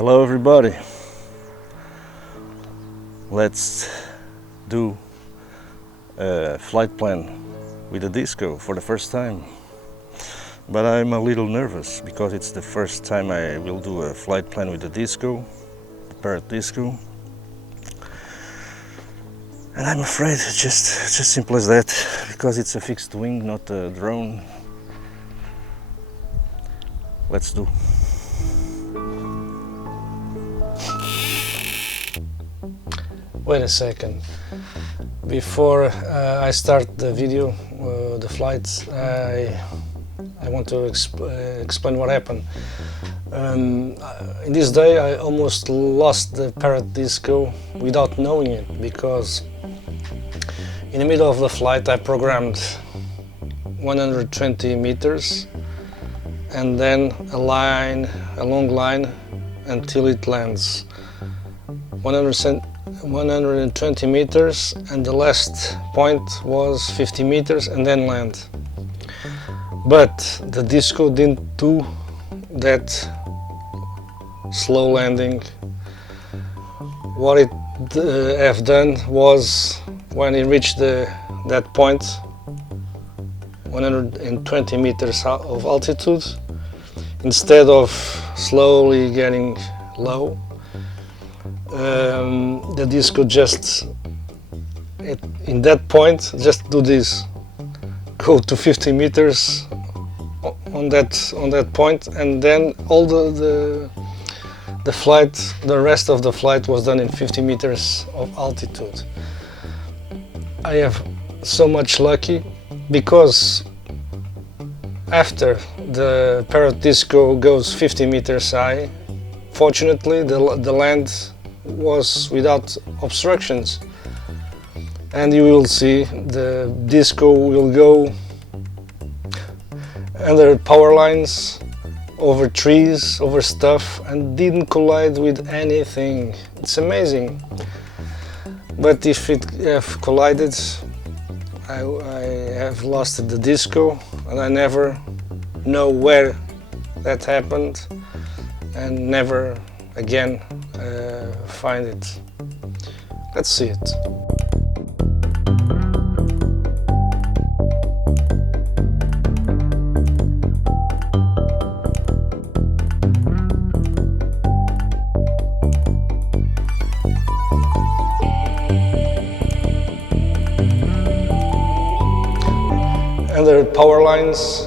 Hello everybody, let's do a flight plan with a disco for the first time. But I'm a little nervous because it's the first time I will do a flight plan with a disco, the Parrot Disco. And I'm afraid it's just simple as that, because it's a fixed wing, not a drone. Let's do. Wait a second. Before I start the video, the flight, I want to explain what happened. In this day I almost lost the Parrot Disco without knowing it, because in the middle of the flight I programmed 120 meters and then a long line until it lands. 120 meters and the last point was 50 meters and then land. But the disco didn't do that slow landing. What it have done was, when it reached that point, 120 meters of altitude, instead of slowly getting low, the disco just, in that point, just do this, go to 50 meters on that point, and then all the flight, the rest of the flight was done in 50 meters of altitude. I have so much lucky, because after the Parrot Disco goes 50 meters high, fortunately the land was without obstructions, and you will see the disco will go under power lines, over trees, over stuff, and didn't collide with anything. It's amazing. But if it have collided, I have lost the disco, and I never know where that happened, and never again find it. Let's see it. Under power lines,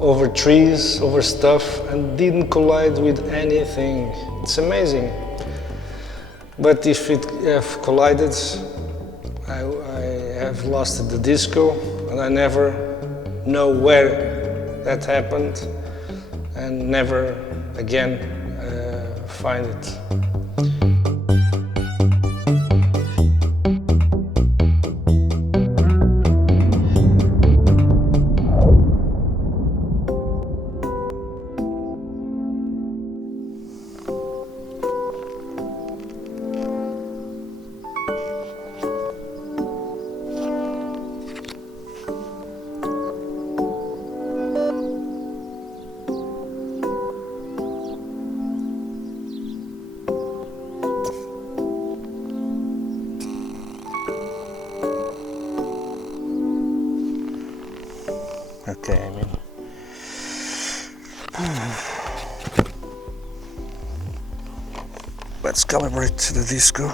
over trees, over stuff, and didn't collide with anything. It's amazing. But if it have collided, I have lost the disco, and I never know where that happened, and never again find it. Okay, I'm in. Let's calibrate the disco.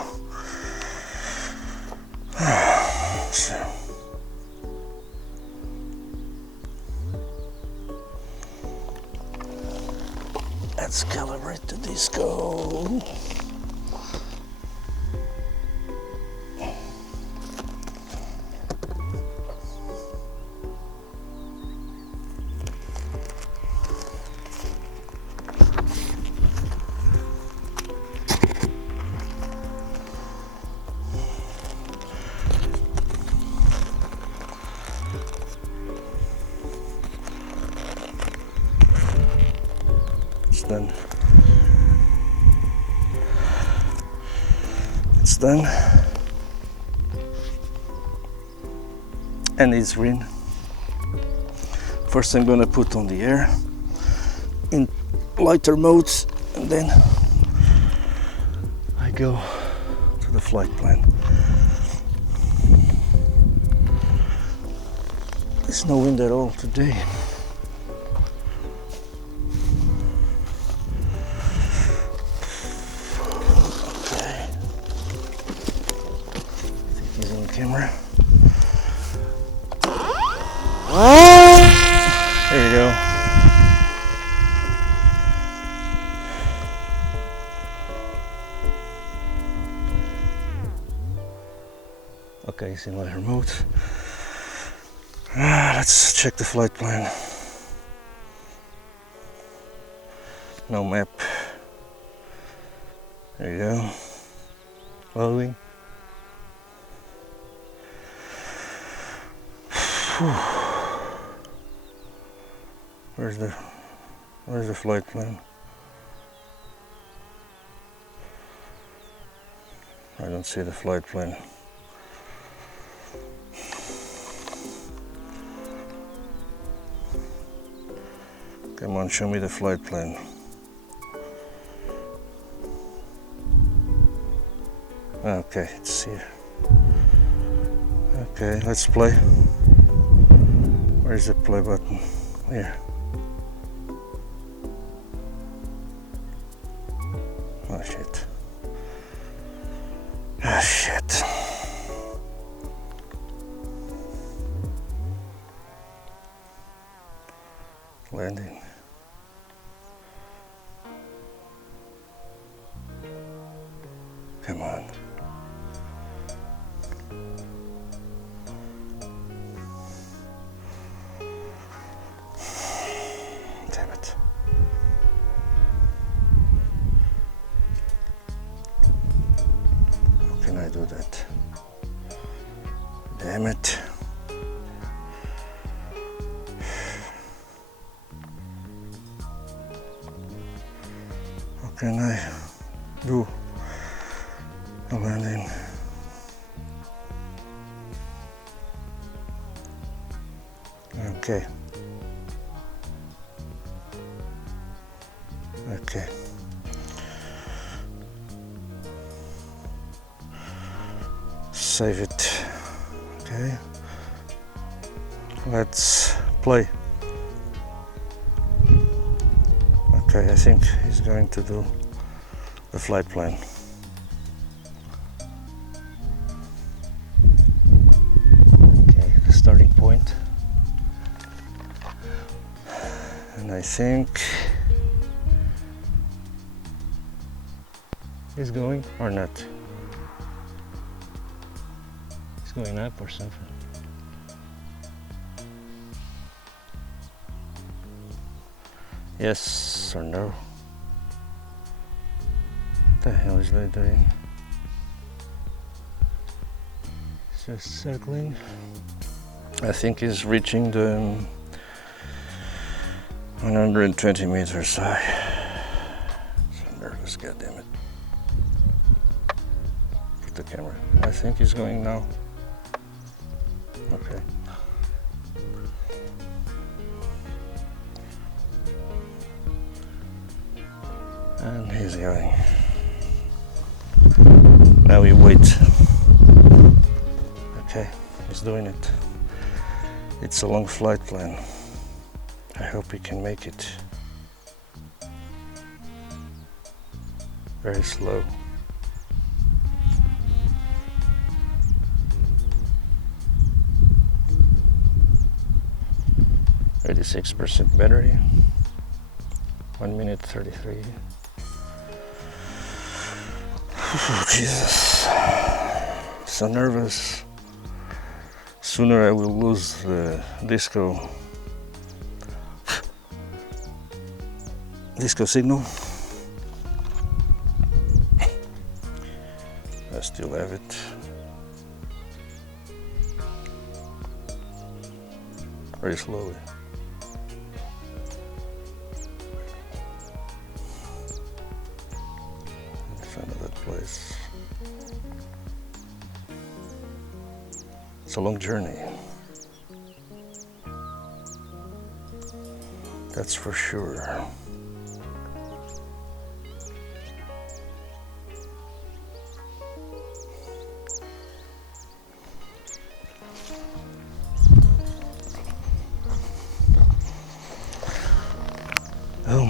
So. Let's calibrate the disco. Done. It's done, and it's green. First I'm gonna put on the air in lighter modes, and then go to the flight plan. There's no wind at all today. Okay. I think he's on camera. There we go. Okay, see my remote. Let's check the flight plan. No map. There you go. Loading. Where's the flight plan? I don't see the flight plan. Come on, show me the flight plan. Okay, it's here. Okay, let's play. Where's the play button? Here. Oh shit. Ah shit. Landing. Come on. Damn it. How can I do that? Damn it. How can I do a landing? Okay. Okay. Save it. Okay. Let's play. Okay, I think he's going to do the flight plan. Okay, the starting point. And I think he's going or not. He's going up or something. Yes or no? What the hell is that doing? It's just circling. I think he's reaching the 120 meters high. So nervous, goddammit. Put the camera. I think he's going now. Okay. And he's going. Now we wait. Okay, he's doing it. It's a long flight plan. I hope he can make it. Very slow. %, battery. 1 minute 33. Oh, Jesus. So nervous. Sooner I will lose the disco signal. I still have it. Very slowly. In front of that place. It's a long journey. That's for sure.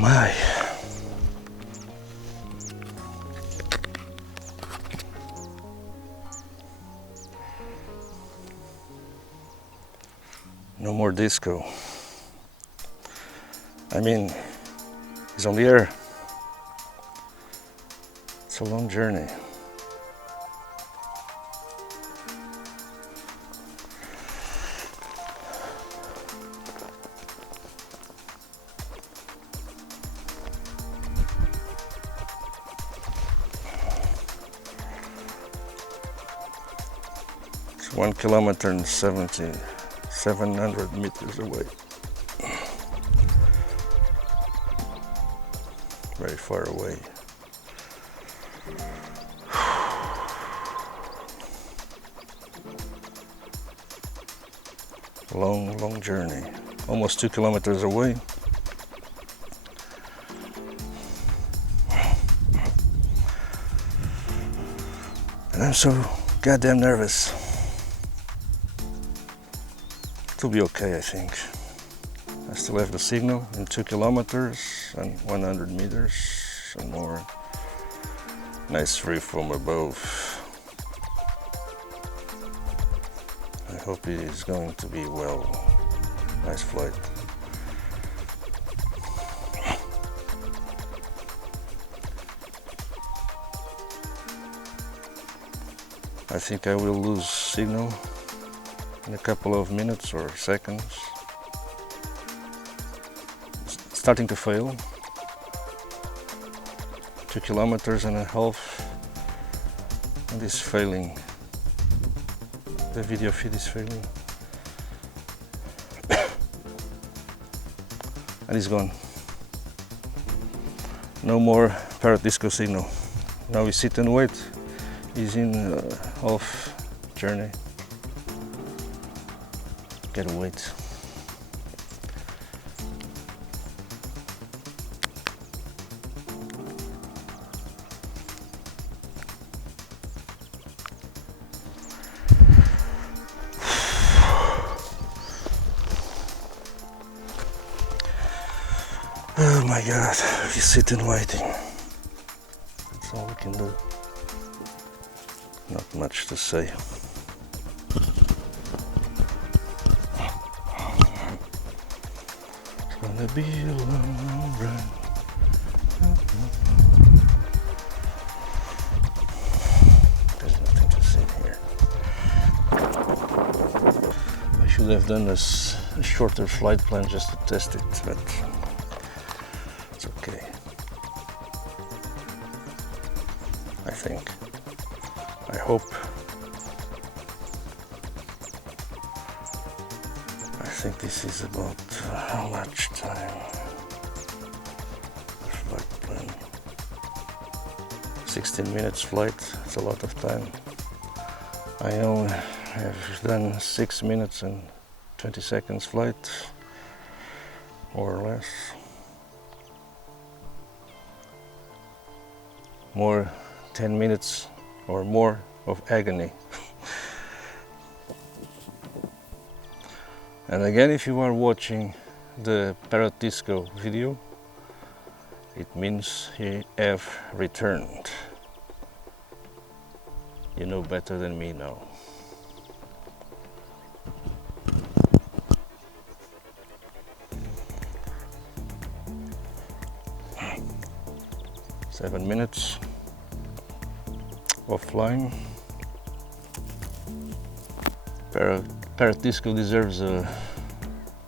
my. No more disco. I mean, he's on the air. It's a long journey. It's 1 kilometer and 700 meters away. Very far away. Long journey. Almost 2 kilometers away. And I'm so goddamn nervous. It'll be okay, I think. I still have the signal in 2 kilometers and 100 meters and more. Nice view from above. I hope it is going to be well. Nice flight. I think I will lose signal in a couple of minutes or seconds. It's starting to fail. 2 kilometers and a half and it's failing. The video feed is failing. And it's gone. No more Parrot Disco signal. Now we sit and wait. He's in off journey. Gotta wait. Oh my God, he's sitting waiting. That's all we can do. Not much to say. It's gonna be a long run. There's nothing to see here. I should have done a shorter flight plan just to test it, but it's okay. I think. I hope. I think this is about how much time? The flight plan. 16 minutes flight, it's a lot of time. I only have done 6 minutes and 20 seconds flight, more or less. More 10 minutes or more of agony. And again, if you are watching the Parrot Disco video, it means he have returned. You know better than me now. Seven minutes of flying. Parrot Disco deserves a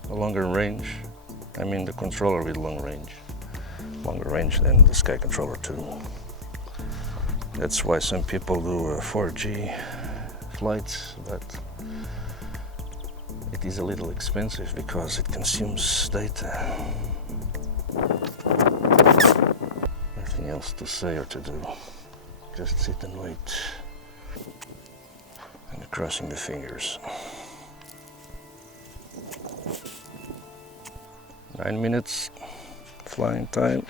longer range. I mean the controller with longer range than the Sky Controller 2. That's why some people do 4G flights, but it is a little expensive because it consumes data. Nothing else to say or to do. Just sit and wait. And crossing the fingers. 9 minutes flying time,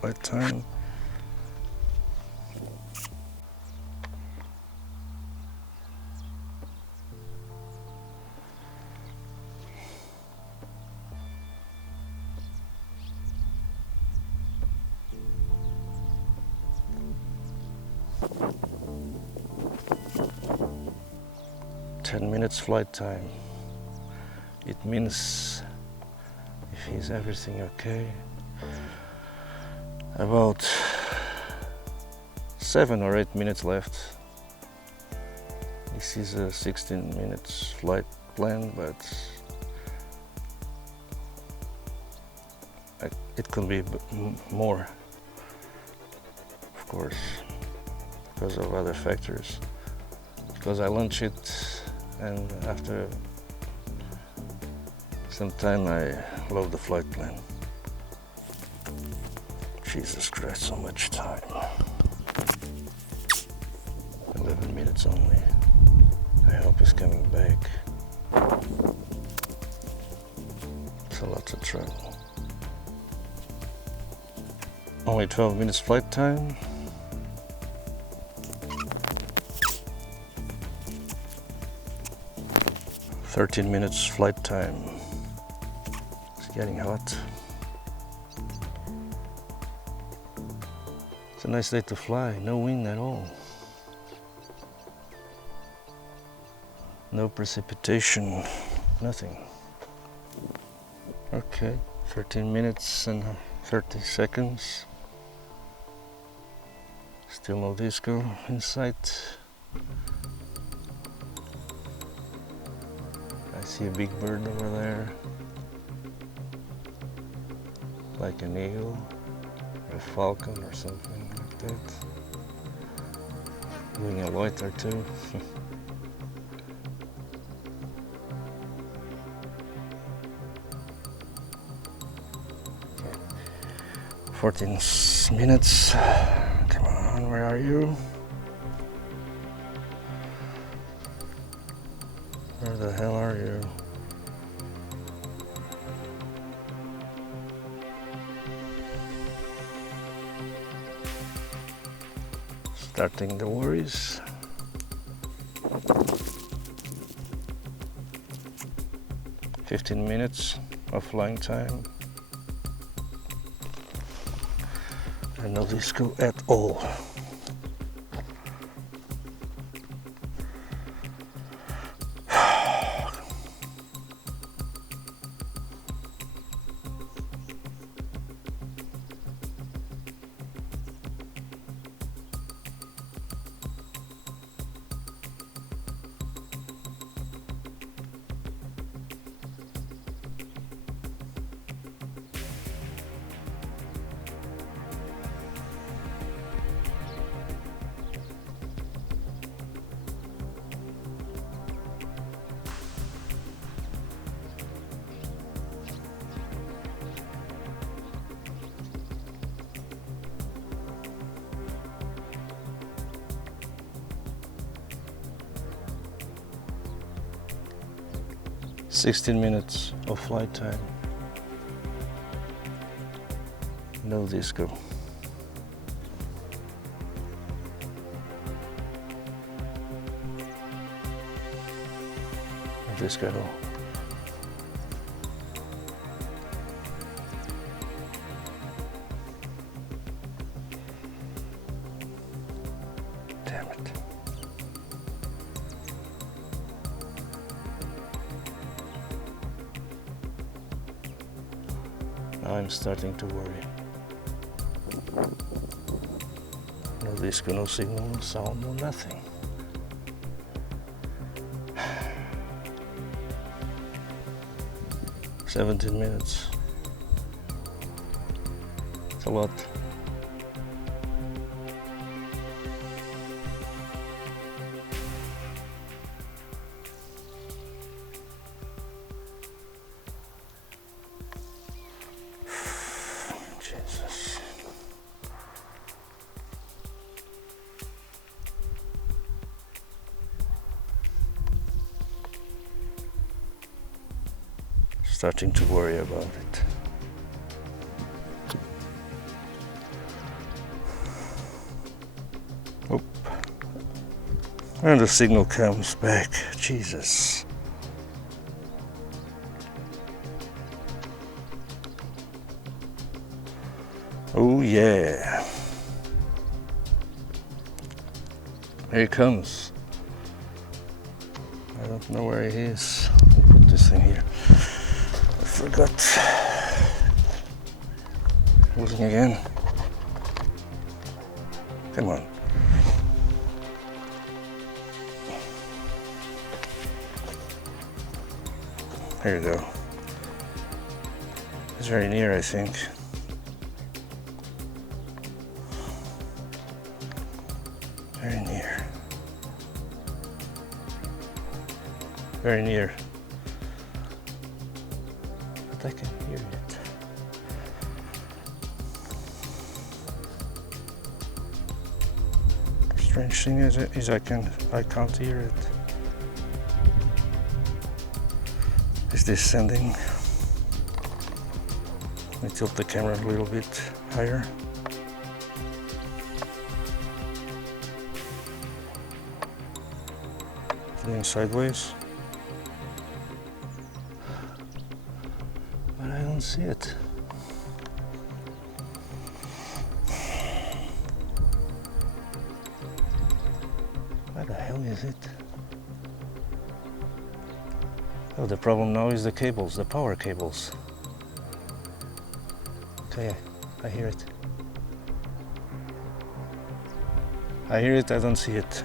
flight time. 10 minutes flight time. It means, if is everything okay, about 7 or 8 minutes left. This is a 16 minutes flight plan, but it could be more, of course, because of other factors. Because I launched it, and after some time I load the flight plan. Jesus Christ, so much time. 11 minutes only. I hope he's coming back. It's a lot of trouble. Only 12 minutes flight time. "13 minutes flight time. It's getting hot. It's a nice day to fly, no wind at all. No precipitation, nothing. Okay, 13 minutes and 30 seconds. Still no disco in sight. I see a big bird over there, like an eagle, or a falcon or something like that. Doing a loiter too. 14 minutes. Come on, where are you? Where the hell are you? Starting the worries. "15 minutes of flying time. And no disco at all. "16 minutes of flight time. No disco. No disco at all. Damn it. Now I'm starting to worry. No disco, no signal, no sound, no nothing. "17 minutes. It's a lot. Jesus. Starting to worry about it. Oop. And the signal comes back. Jesus. Oh yeah. Here it comes. I don't know where he is. Let me put this thing here. I forgot. Losing again. Come on. There you go. It's very near, I think. Very near. Very near. But I can hear it. Strange thing is I can't hear it. Is this sending? Let me tilt the camera a little bit higher. Going sideways. But I don't see it. Where the hell is it? Oh, the problem now is the cables, the power cables. Okay, I hear it. I hear it, I don't see it.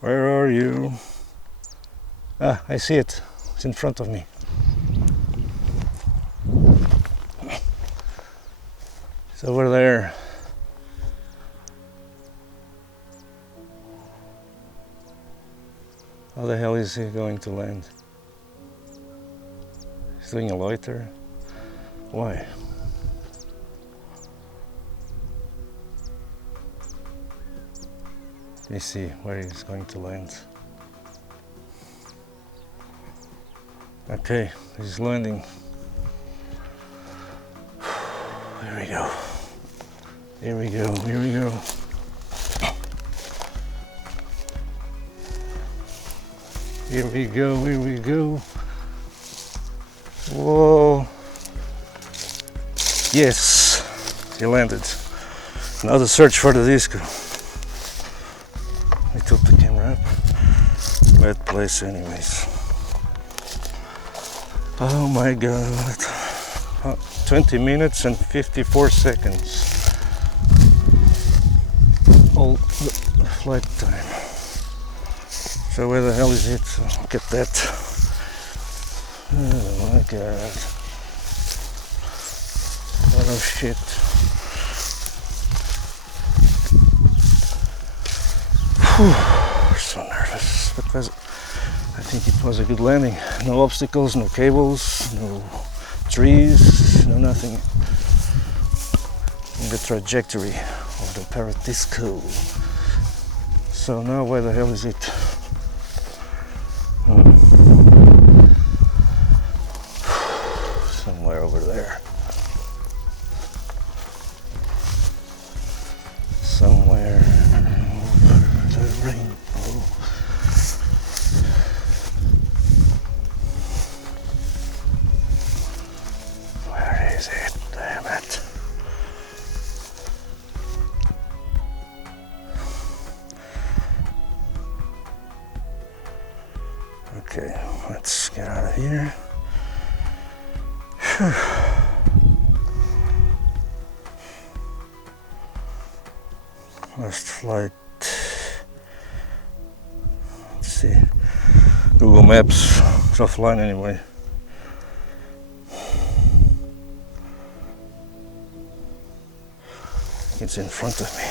Where are you? Ah, I see it. It's in front of me. It's over there. How the hell is he going to land? He's doing a loiter. Why? Let me see where he's going to land. Okay, he's landing. Here we go. Here we go, here we go. Here we go, here we go. Whoa. Yes, he landed. Now the search for the disco. I took the camera up. Bad place anyways. Oh my god. 20 minutes and 54 seconds. All the flight time. So where the hell is it? Look at that. Oh my god. What of shit. Whew, so nervous. But I think it was a good landing. No obstacles, no cables, no trees, no nothing. In the trajectory of the Parrot Disco. So now where the hell is it? Somewhere over there. Somewhere over the rainbow. Where is it? Damn it. Okay, let's get out of here. Whew. Last flight. Let's see. Google Maps is offline anyway. It's in front of me.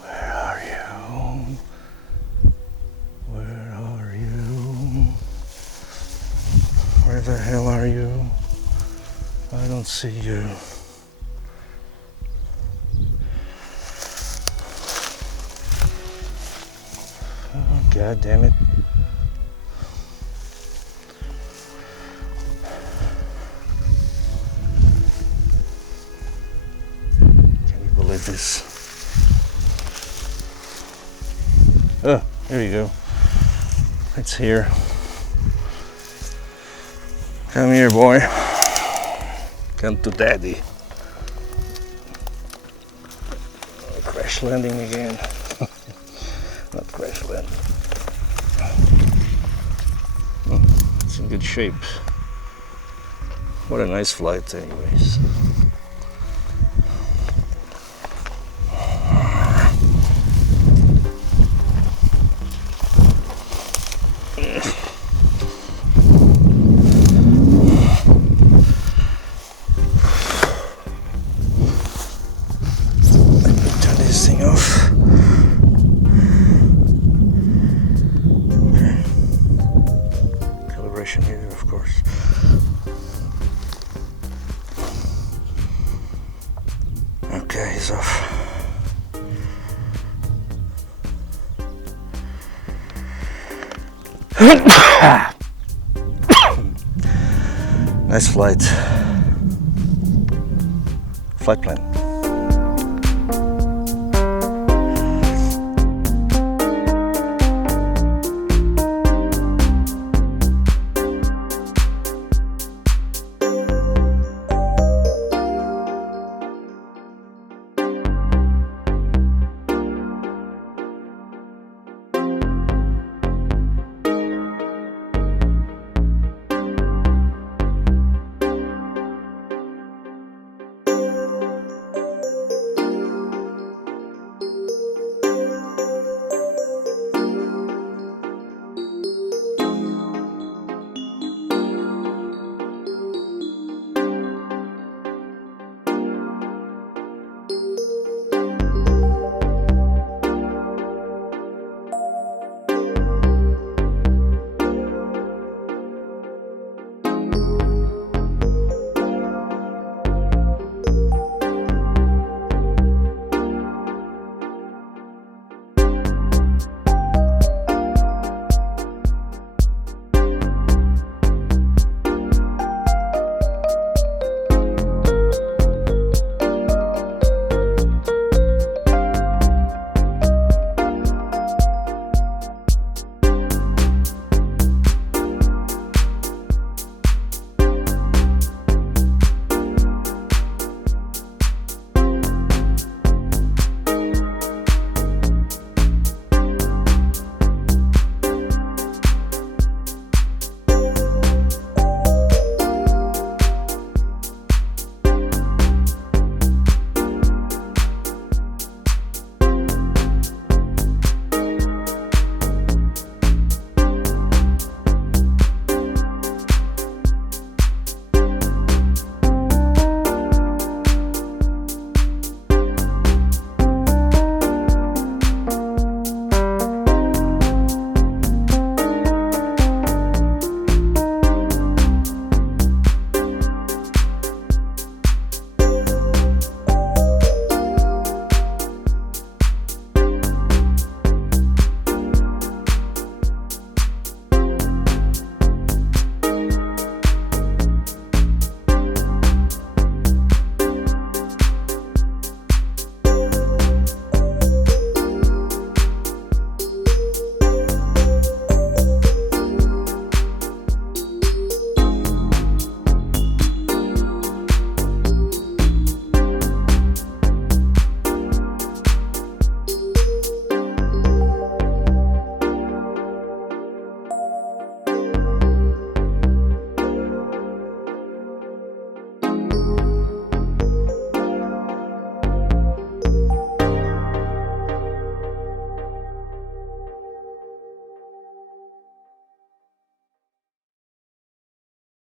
Where are you? Where are you? Where the hell are you? I don't see you. Oh, God damn it. This. Oh, there you go. It's here. Come here, boy. Welcome to Daddy. Crash landing again. Not crash landing. It's in good shape. What a nice flight, anyways. Off. Okay. Calibration needed, of course. Okay, he's off. Nice flight. Flight plan.